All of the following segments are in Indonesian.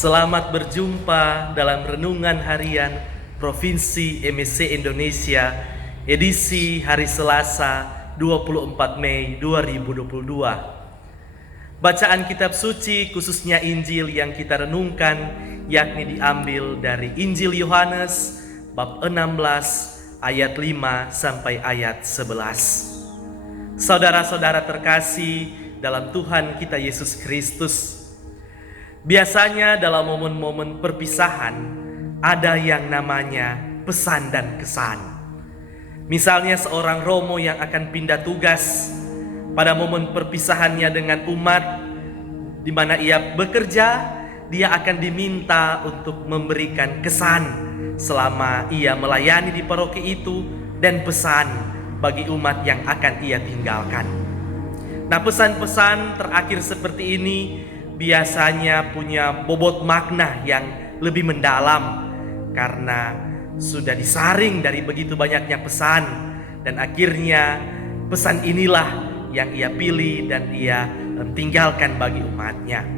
Selamat berjumpa dalam Renungan Harian Provinsi MSC Indonesia edisi hari Selasa 24 Mei 2022. Bacaan kitab suci khususnya Injil yang kita renungkan yakni diambil dari Injil Yohanes bab 16 ayat 5 sampai ayat 11. Saudara-saudara terkasih dalam Tuhan kita Yesus Kristus, biasanya dalam momen-momen perpisahan ada yang namanya pesan dan kesan. Misalnya seorang romo yang akan pindah tugas pada momen perpisahannya dengan umat di mana ia bekerja, dia akan diminta untuk memberikan kesan selama ia melayani di paroki itu dan pesan bagi umat yang akan ia tinggalkan. Nah, pesan-pesan terakhir seperti ini biasanya punya bobot makna yang lebih mendalam karena sudah disaring dari begitu banyaknya pesan, dan akhirnya pesan inilah yang ia pilih dan ia tinggalkan bagi umatnya.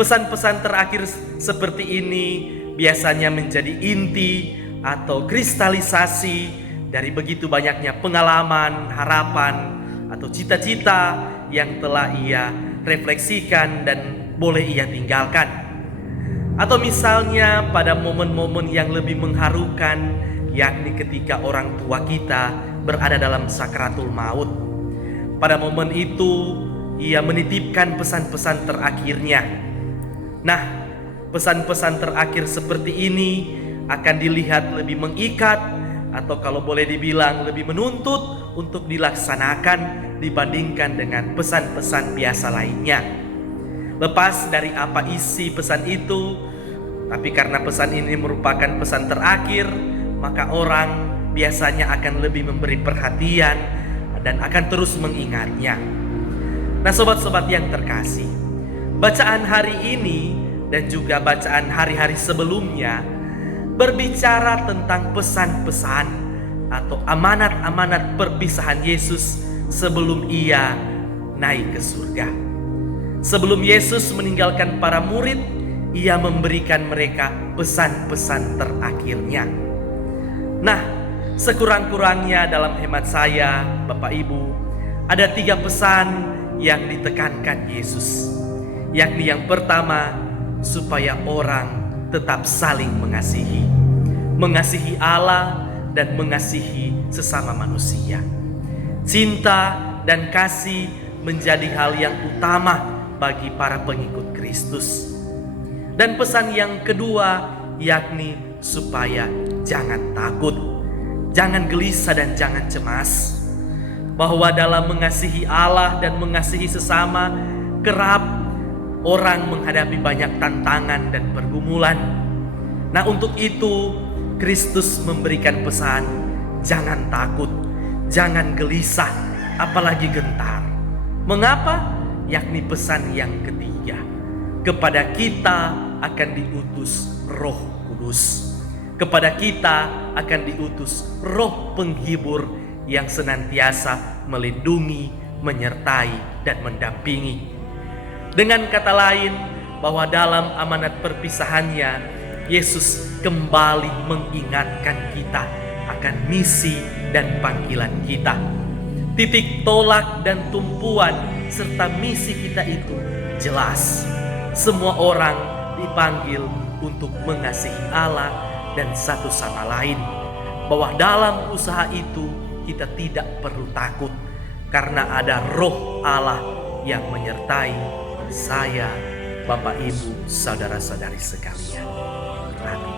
Pesan-pesan terakhir seperti ini biasanya menjadi inti atau kristalisasi dari begitu banyaknya pengalaman, harapan, atau cita-cita yang telah ia refleksikan dan boleh ia tinggalkan. Atau misalnya pada momen-momen yang lebih mengharukan, yakni ketika orang tua kita berada dalam sakratul maut. Pada momen itu ia menitipkan pesan-pesan terakhirnya. Nah, pesan-pesan terakhir seperti ini akan dilihat lebih mengikat, atau kalau boleh dibilang lebih menuntut untuk dilaksanakan dibandingkan dengan pesan-pesan biasa lainnya. Lepas dari apa isi pesan itu, tapi karena pesan ini merupakan pesan terakhir, maka orang biasanya akan lebih memberi perhatian dan akan terus mengingatnya. Nah, sobat-sobat yang terkasih, bacaan hari ini dan juga bacaan hari-hari sebelumnya berbicara tentang pesan-pesan atau amanat-amanat perpisahan Yesus sebelum ia naik ke surga. Sebelum Yesus meninggalkan para murid, ia memberikan mereka pesan-pesan terakhirnya. Nah, sekurang-kurangnya dalam hemat saya, Bapak Ibu, ada 3 pesan yang ditekankan Yesus. Yakni yang pertama, supaya orang tetap saling mengasihi. Mengasihi Allah dan mengasihi sesama manusia. Cinta dan kasih menjadi hal yang utama bagi para pengikut Kristus. Dan pesan yang kedua yakni supaya jangan takut, jangan gelisah dan jangan cemas. Bahwa dalam mengasihi Allah dan mengasihi sesama, kerap orang menghadapi banyak tantangan dan pergumulan. Nah, untuk itu Kristus memberikan pesan, jangan takut, jangan gelisah, apalagi gentar. Mengapa? Yakni pesan yang ketiga, kepada kita akan diutus Roh Kudus. Kepada kita akan diutus Roh Penghibur yang senantiasa melindungi, menyertai, dan mendampingi. Dengan kata lain, bahwa dalam amanat perpisahannya, Yesus kembali mengingatkan kita akan misi dan panggilan kita. Titik tolak dan tumpuan serta misi kita itu jelas. Semua orang dipanggil untuk mengasihi Allah dan satu sama lain. Bahwa dalam usaha itu kita tidak perlu takut, karena ada Roh Allah yang menyertai saya, Bapak, Ibu, saudara-saudari sekalian. Amin.